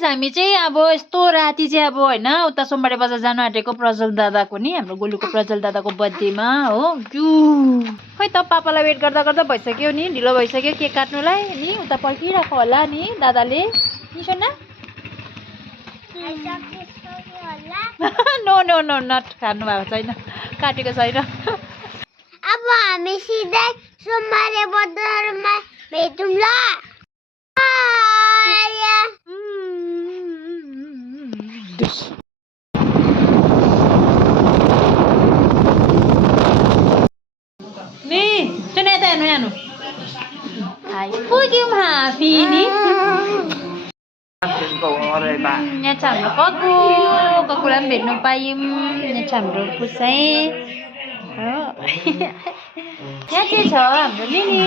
Guys हामी चाहिँ अब यस्तो राति चाहिँ अब हैन उता सोमबारे बजार जानु आँटेको प्रज्वल दादाको नि हाम्रो गोलुको प्रज्वल दादाको बर्थडेमा हो जु खै त पापालाई वेट गर्दा गर्दा भइसक्यो नि ढिलो भइसक्यो केक काट्नुलाई नि उता पर्खिरहेको होला नि दादाले नि सोना नो नो नो नट खानु भएको छैन काटेको छैन अब हामी सिधै सोमबारे बजारमा भेटौँ ल नि चुने यता हेर्नु हेर्नु आइपुग्यौँ हामी नि यहाँ छ हाम्रो ककुलाई पनि भेट्नु पायौँ यहाँ छ हाम्रो पुसाइ हो यहाँ चाहिँ छ हाम्रो लिली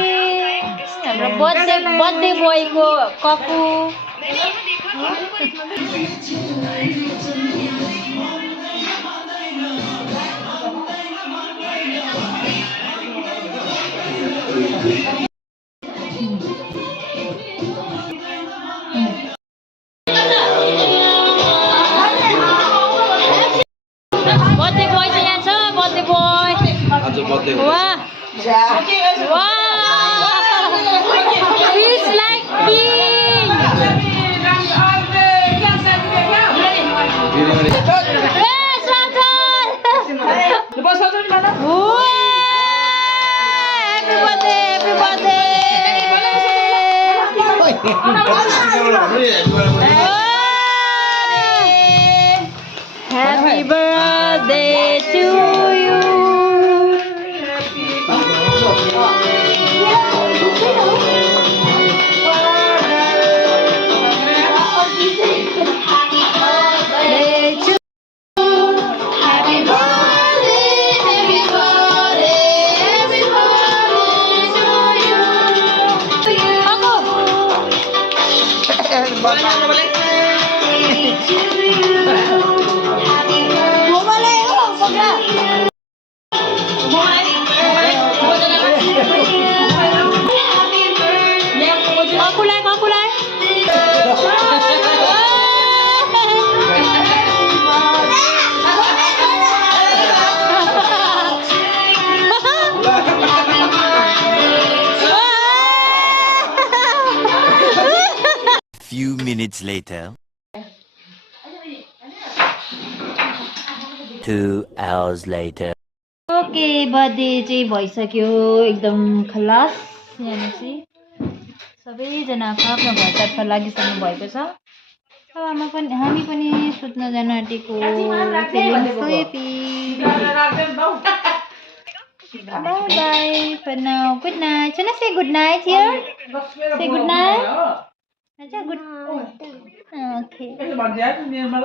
हाम्रो बर्थडे बोयको ककु बर्थडे बोय चाहिँ यहाँ छ बर्थडे बोय वाह He's like king. Yes, Satan. Happy birthday, happy birthday. Happy birthday to you. Few minutes later. 2 hours later. Okay birthday चाहिँ भइसक्यो एकदम खलास यहाँ चाहिँ सबैजना आफ्नो घरतर्फ लागिसक्नु भएको छ अब हामी पनि सुत्न जान आँटेको Bye for now. Good night. Shana, say good night here. Say good night. Good. Okay.